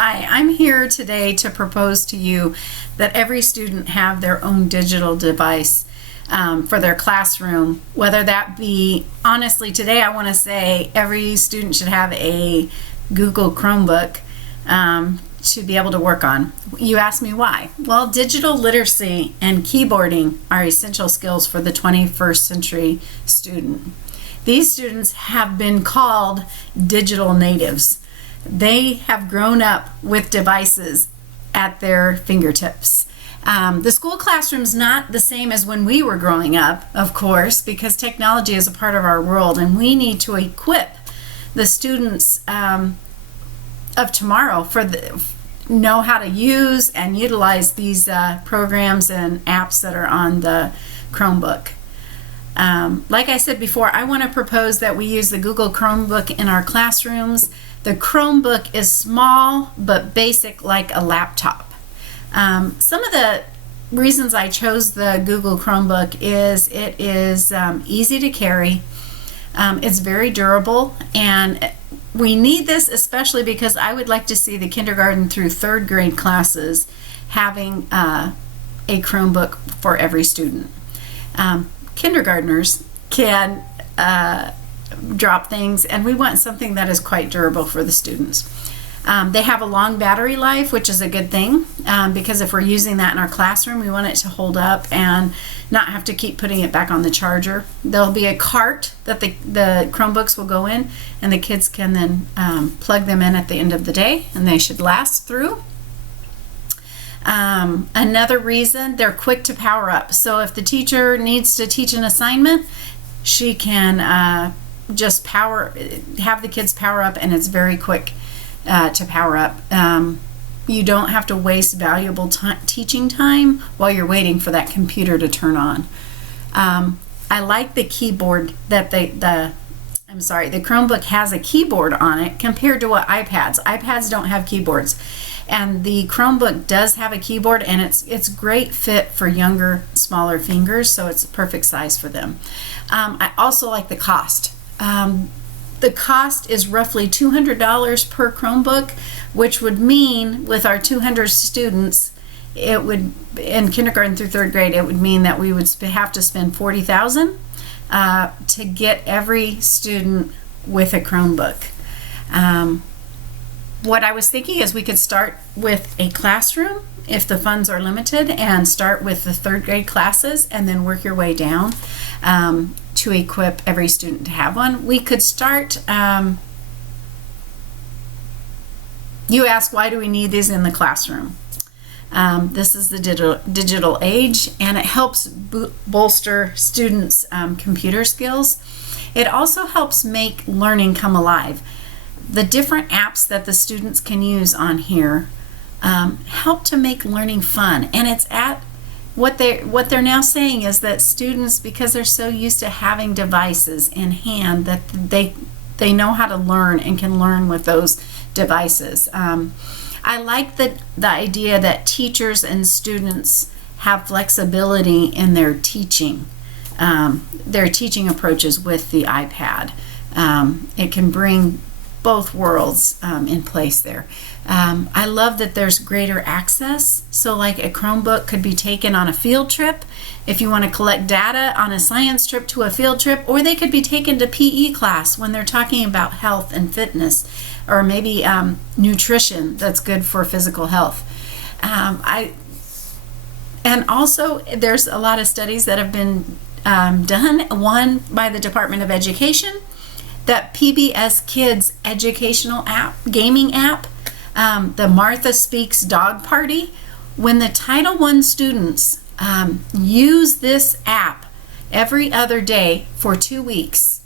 Hi, I'm here today to propose to you that every student have their own digital device for their classroom, whether that be, honestly, today I want to say every student should have a Google Chromebook to be able to work on. You ask me why? Well, digital literacy and keyboarding are essential skills for the 21st century student. These students have been called digital natives. They have grown up with devices at their fingertips. The school classroom's not the same as when we were growing up, of course, because technology is a part of our world, and we need to equip the students of tomorrow know how to use and utilize these programs and apps that are on the Chromebook. Like I said before, I want to propose that we use the Google Chromebook in our classrooms. The Chromebook is small but basic, like a laptop. Some of the reasons I chose the Google Chromebook is it is easy to carry, it's very durable, and we need this especially because I would like to see the kindergarten through third grade classes having a Chromebook for every student. Kindergartners can drop things, and we want something that is quite durable for the students. They have a long battery life, which is a good thing, because if we're using that in our classroom, we want it to hold up and not have to keep putting it back on the charger. There'll be a cart that the Chromebooks will go in, and the kids can then plug them in at the end of the day, and they should last through. Another reason, they're quick to power up. So if the teacher needs to teach an assignment, she can just have the kids power up, and it's very quick to power up. You don't have to waste valuable teaching time while you're waiting for that computer to turn on. I like the keyboard that the Chromebook has a keyboard on it compared to what iPads don't have keyboards. And the Chromebook does have a keyboard, and it's great fit for younger, smaller fingers, so it's a perfect size for them. I also like the cost. The cost is roughly $200 per Chromebook, which would mean with our 200 students, it would, in kindergarten through third grade, it would mean that we would have to spend $40,000 to get every student with a Chromebook. What I was thinking is we could start with a classroom if the funds are limited, and start with the third grade classes and then work your way down to equip every student to have one. We could start, you ask, why do we need these in the classroom? This is the digital age, and it helps bolster students' computer skills. It also helps make learning come alive. The different apps that the students can use on here help to make learning fun, and it's at what they're now saying is that students, because they're so used to having devices in hand, that they know how to learn and can learn with those devices. I like the idea that teachers and students have flexibility in their teaching approaches with the iPad. It can bring both worlds in place there. I love that there's greater access. So like a Chromebook could be taken on a field trip if you want to collect data on a science trip to a field trip, or they could be taken to PE class when they're talking about health and fitness, or maybe nutrition that's good for physical health. And also there's a lot of studies that have been done, one by the Department of Education, that PBS Kids educational app, gaming app, the Martha Speaks Dog Party, when the Title I students use this app every other day for 2 weeks,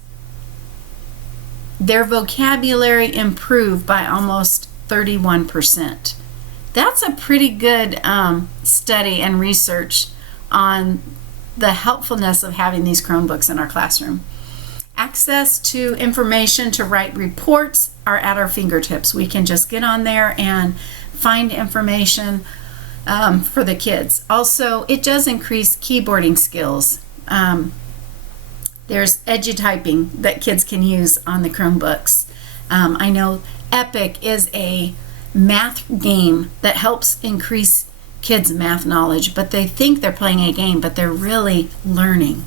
their vocabulary improved by almost 31%. That's a pretty good study and research on the helpfulness of having these Chromebooks in our classroom. Access to information to write reports are at our fingertips. We can just get on there and find information for the kids. Also, it does increase keyboarding skills. There's EduTyping that kids can use on the Chromebooks. I know Epic is a math game that helps increase kids' math knowledge, but they think they're playing a game, but they're really learning.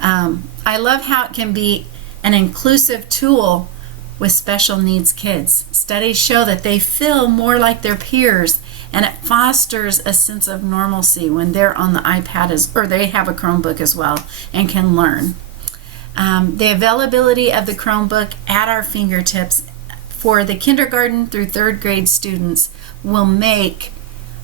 I love how it can be an inclusive tool with special needs kids. Studies show that they feel more like their peers, and it fosters a sense of normalcy when they're on the iPad or they have a Chromebook as well and can learn. The availability of the Chromebook at our fingertips for the kindergarten through third grade students will make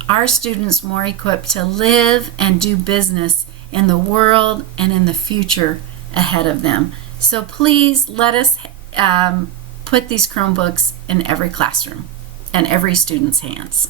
our students more equipped to live and do business in the world and in the future ahead of them. So please let us put these Chromebooks in every classroom and every student's hands.